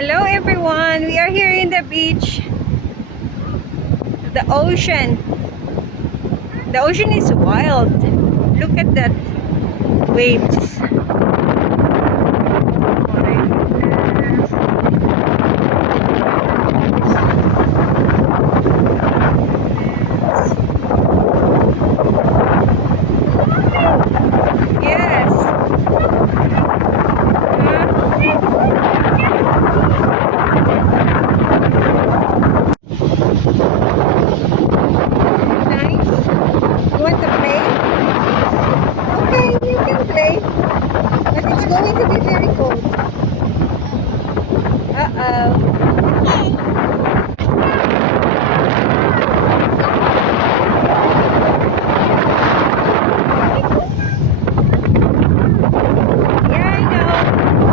Hello everyone, we are here in the beach, the ocean. The ocean is wild. Look at that waves. Yes. Nice. You want to play? Okay, you can play. But it's going to be very cold. Uh-oh. Yeah, I know.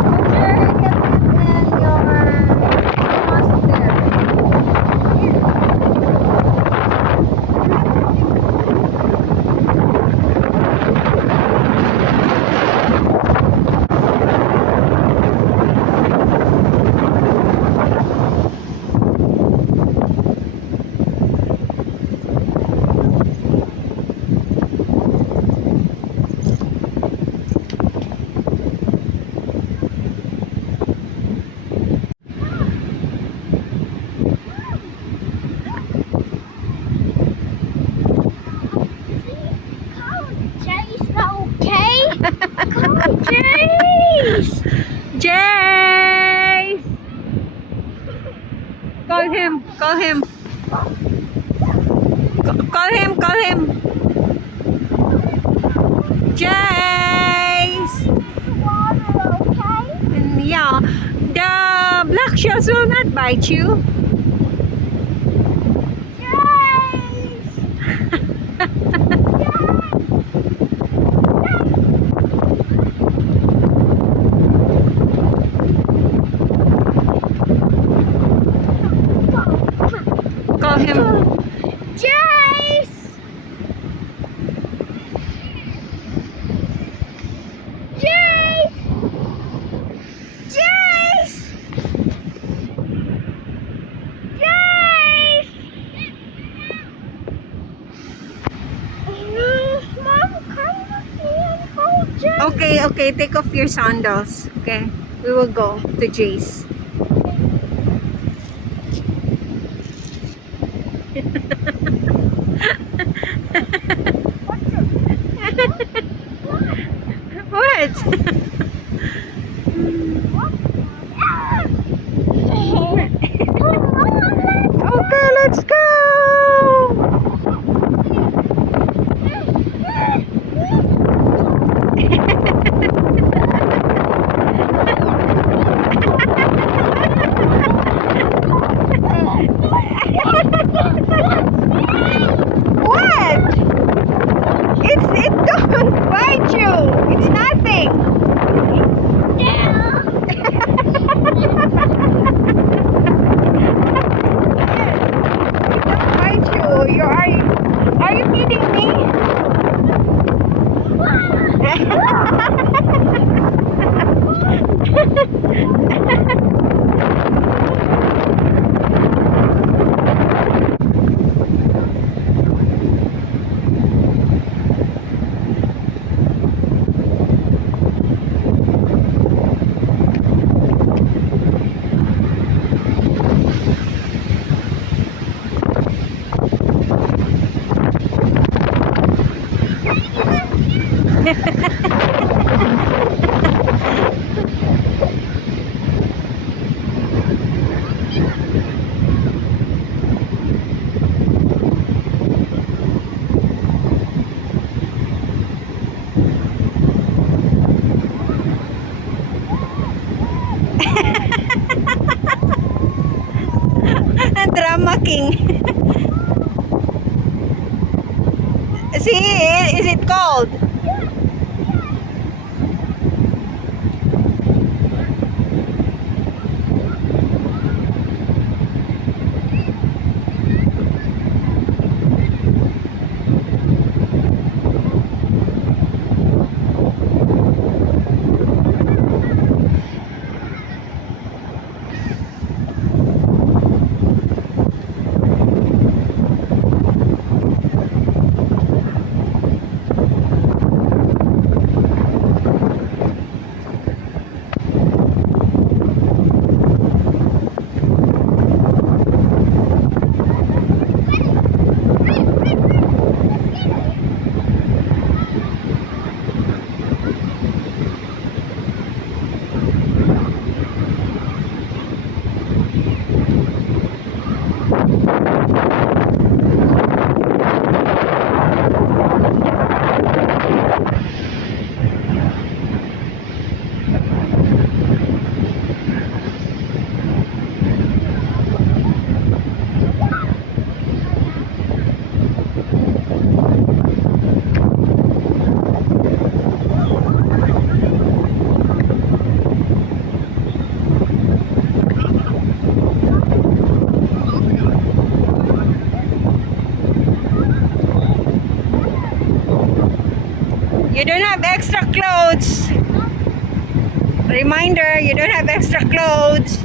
Put your headset and your mask there. Jeez! Jay! Call him, call him. Call him, call him. Jace! Yeah, the black shells will not bite you. Call him. Jace! Jace! Jace! Jace! Mom, come with me and hold Jace. Okay, okay, take off your sandals. Okay, we will go to Jace. What? Okay, let's go. What? It don't bite you. It's nothing. It don't bite you. Are you kidding me? Drama king. See, is it cold? You don't have extra clothes. Reminder, you don't have extra clothes.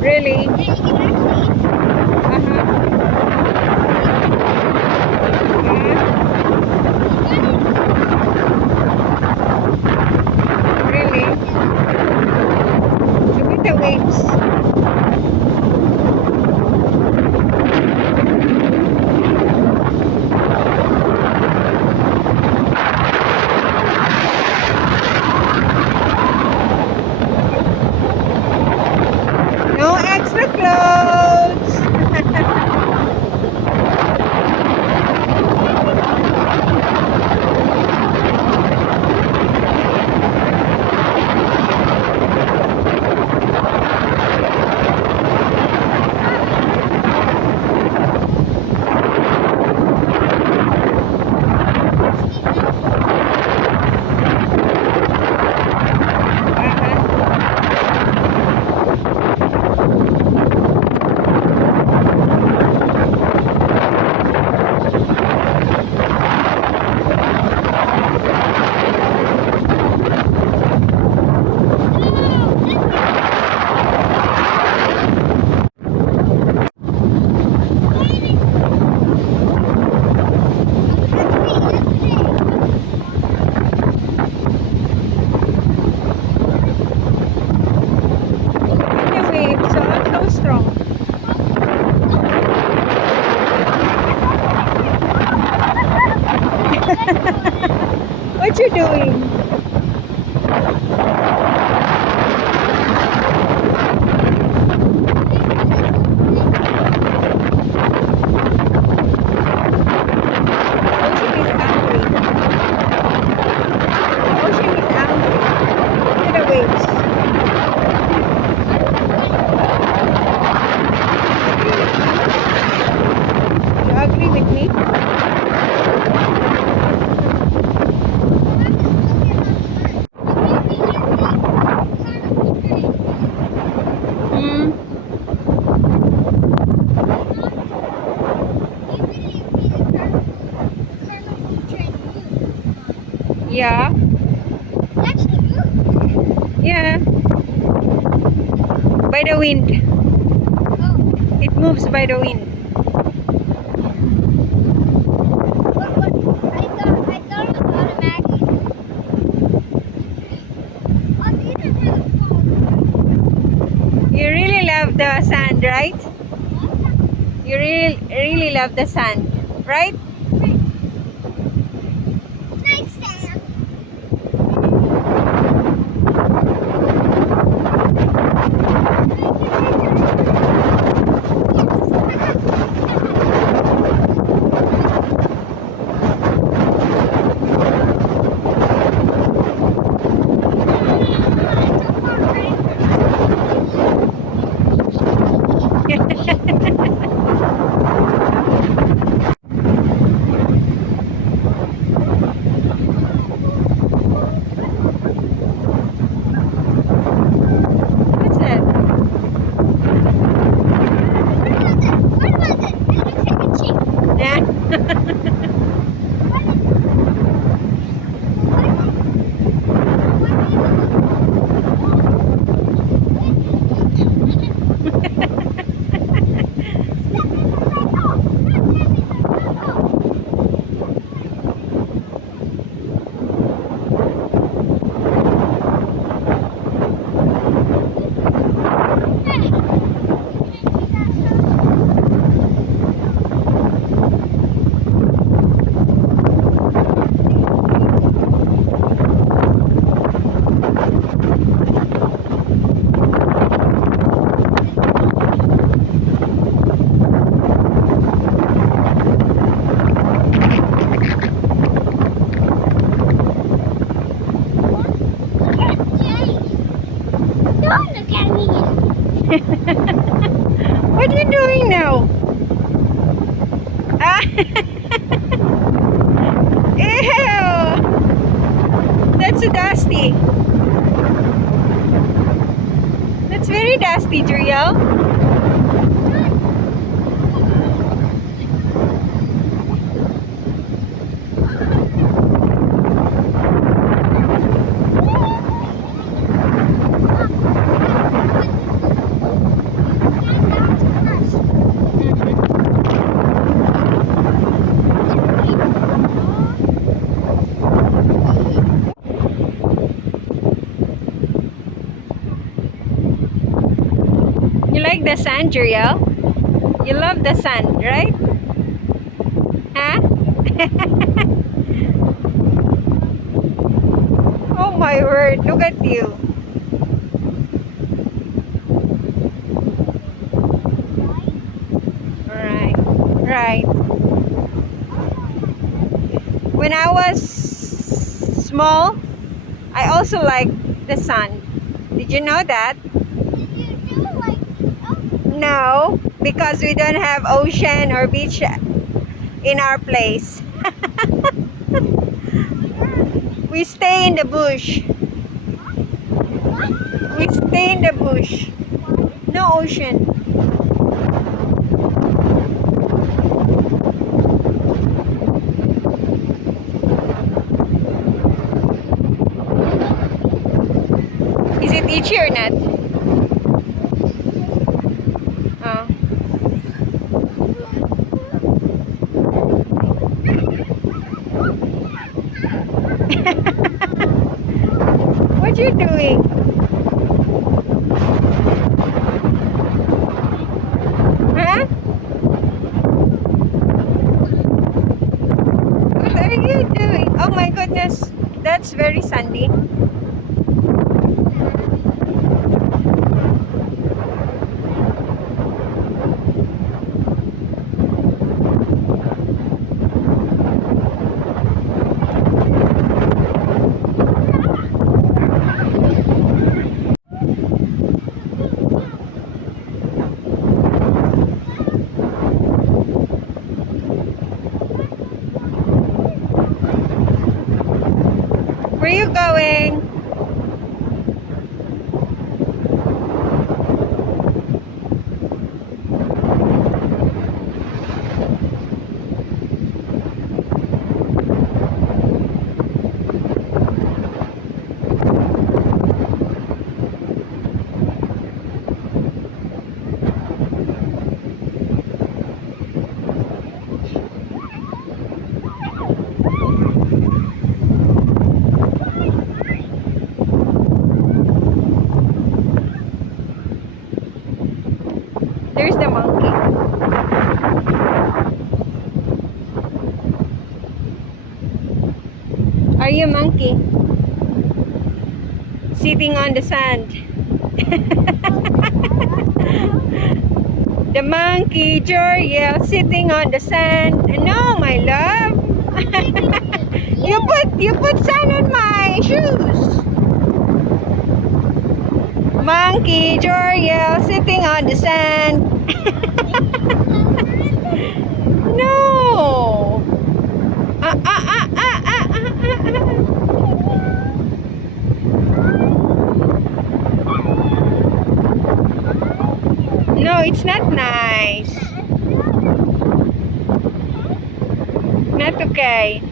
Really? Really? Look at the waves. No extra clothes. The waves are so strong. What you doing? Ocean is angry. Ocean is angry. Look at the waves. You agree with me? Hmm. Yeah. Yeah. By the wind. It moves by the wind. You really love the sand, right? You really love the sand, right? What are you doing now? Ah, ew! That's so dusty. That's very dusty, Juriel. You like the sand, Juriel? You love the sand, right? Huh? Oh my word, look at you. Right, right. When I was small, I also liked the sun. Did you know that? You do like, oh, No, because we don't have ocean or beach in our place. We stay in the bush. what? We stay in the bush. No ocean. Is it itchy or not? Oh. What you doing? Huh? What are you doing? Oh my goodness. That's very sandy. Where you going? There's the monkey. Are you a monkey? Sitting on the sand. The monkey Joriel sitting on the sand. No, my love. You put sand on my shoes. Monkey Joriel sitting on the sand. No. Ah, ah, ah, ah, ah, ah, ah, ah. No, it's not nice. Not okay.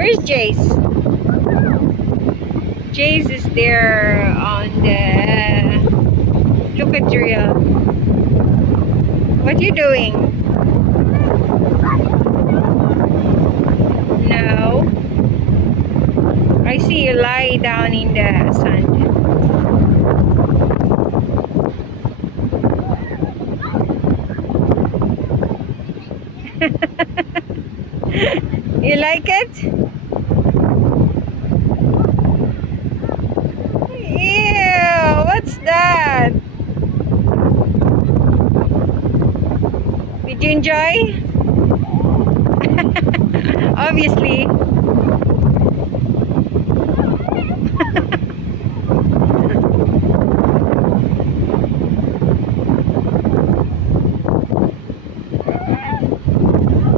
Where's Jace? Jace is there on the... Look at Drill. What you doing? No. I see you lie down in the sand. You like it? Ew, what's that? Did you enjoy? Obviously.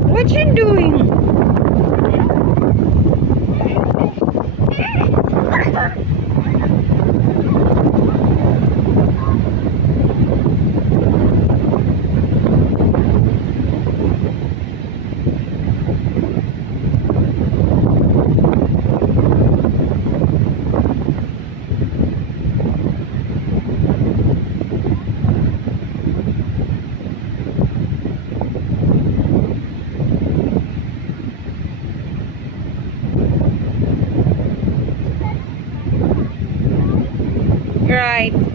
What you doing? Right.